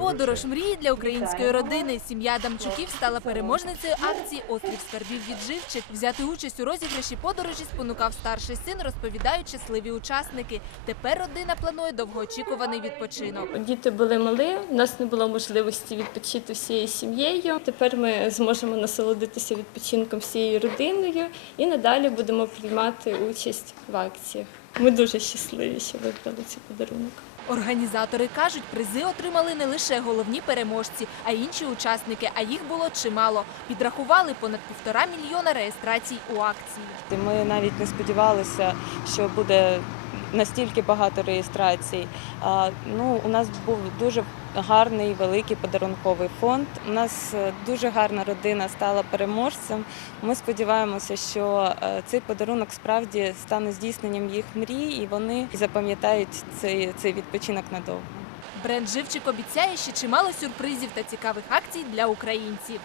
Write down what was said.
Подорож мрії для української родини. Сім'я Дамчуків стала переможницею акції Острів скарбів відживчих. Взяти участь у розіграші подорожі спонукав старший син, розповідають щасливі учасники. Тепер родина планує довгоочікуваний відпочинок. Діти були малі, у нас не було можливості відпочити всією сім'єю. Тепер ми зможемо насолодитися відпочинком всією родиною і надалі будемо приймати участь в акціях. Ми дуже щасливі, що вибрали цей подарунок. Організатори кажуть, призи отримали не лише головні переможці, а й інші учасники. А їх було чимало. Підрахували понад півтора мільйона реєстрацій у акції. Ми навіть не сподівалися, що буде настільки багато реєстрацій. Ну, у нас був дуже гарний великий подарунковий фонд. У нас е, дуже гарна родина стала переможцем. Ми сподіваємося, що е, цей подарунок справді стане здійсненням їх мрій, і вони запам'ятають цей, цей відпочинок надовго. Бренд Живчик обіцяє ще чимало сюрпризів та цікавих акцій для українців.